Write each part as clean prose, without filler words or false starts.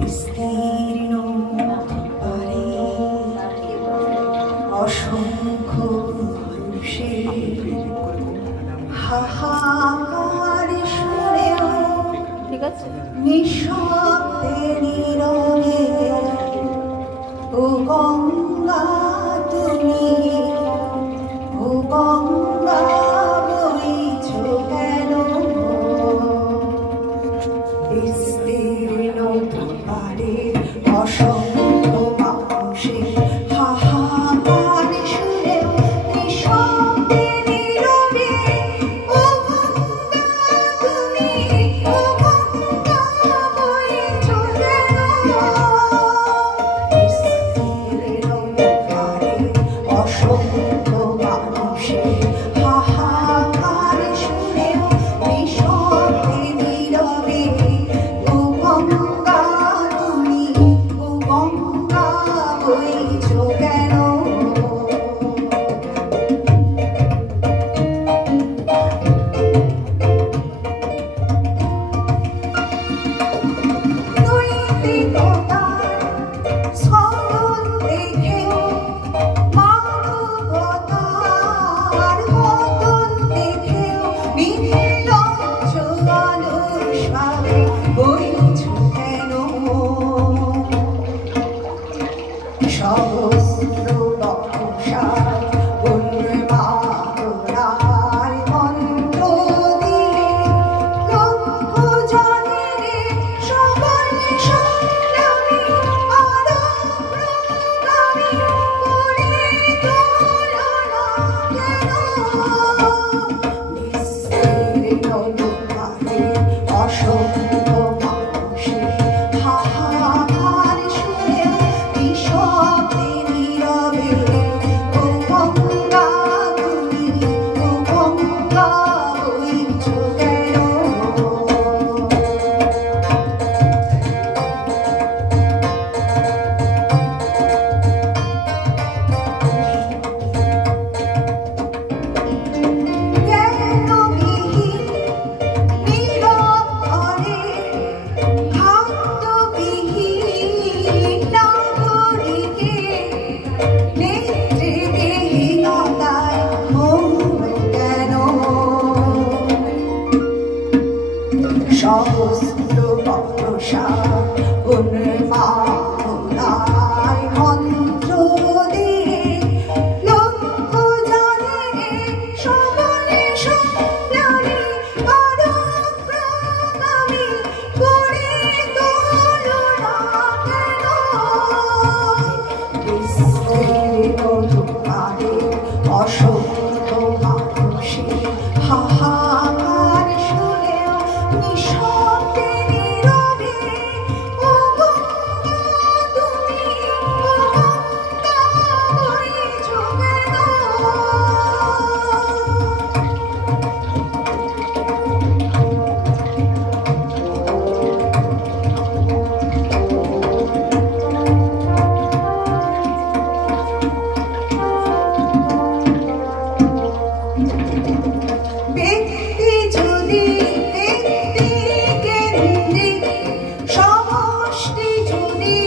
বিস্তীর্ণ পারে অসংখ্য মানুষের হাহাকার শুনেও নিঃশব্দে নীরবে ও গঙ্গা তুমি, ও গঙ্গা বইছ কেন? বিস্তীর্ণ পারে অসংখ্য মানুষের হাহাকার শুনেও নিঃশব্দে নীরবে ও গঙ্গা তুমি, ও গঙ্গা বইছ কেন? বিস্তীর্ণ পারে অসংখ্য মানুষের হাহাকার শুনেও নিঃশব্দে নীরবে ও গঙ্গা তুমি, ও গঙ্গা বইছ কেন? নৈতিকতার স্মরণ দেখেও মানবতার পতন দেখেও নির্লজ্জ মানুষভাবে বইছ কেন? সহস্র বর্ষার উন্মাদনার মন্ত্র দিয়ে লক্ষ জনের সবল সংগ্রামী আরো প্রগামী করে তোলো না কেন? বিস্তীর্ণ পারে অসংখ্য মানুষের হাহাকার শুনেও নিঃশব্দে নীরবে ও গঙ্গা তুমি, ও গঙ্গা বইছ কেন? জ্ঞানবিহীন নীরব ঘরে খাদ্যবিহীন নাগরিকের নেতৃত্বহীনতায় মৌন কেন? সহস্র বর্ষার উন্মাদনার মন্ত্র দিয়ে লক্ষ জনের সবল সংগ্রামী আরো প্রগামী করে তোলো না কেন? বিস্তীর্ণ পারে অসংখ্য মানুষের হাহাকার শুনেও নিঃশব্দে নীরবে ও গঙ্গা তুমি, ও গঙ্গা বইছ কেন? ব্যক্তি যদি ব্যক্তিকেন্দ্রিক, সমষ্টি যদি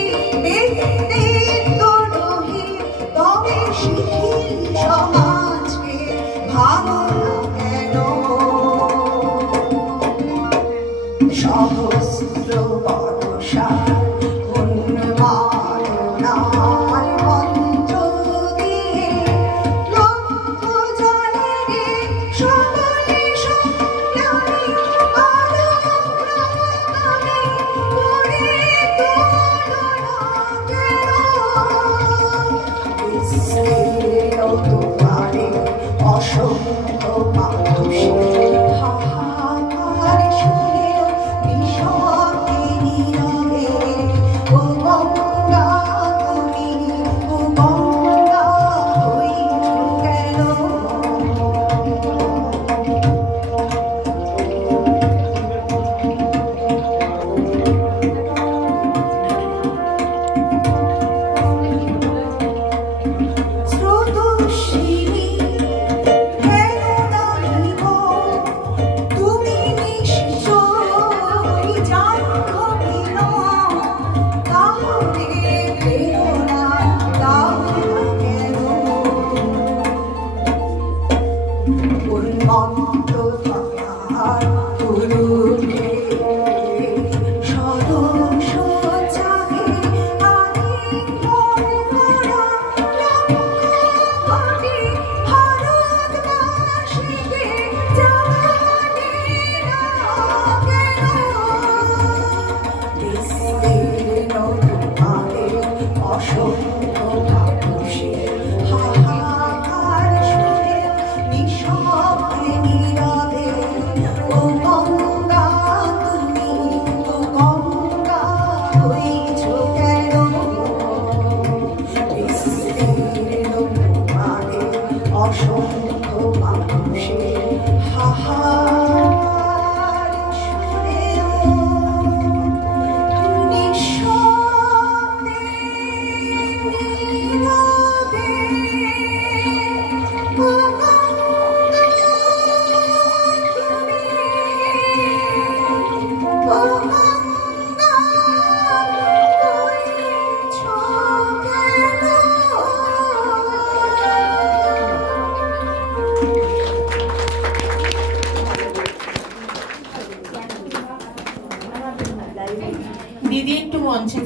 ব্যক্তিত্বরহিত, তবে শিথিল সমাজকে ভালো না কেন? সহস্র বর্ষার উন্মাদনার মন্ত্র দিয়ে লক্ষ জনের সবল সংগ্রামী আরো প্রগামী করে তোলো না কেন? বিস্তীর্ণ পারে অসংখ্য মানুষের হাহাকার শুনেও নিঃশব্দে নীরবে মঞ্চে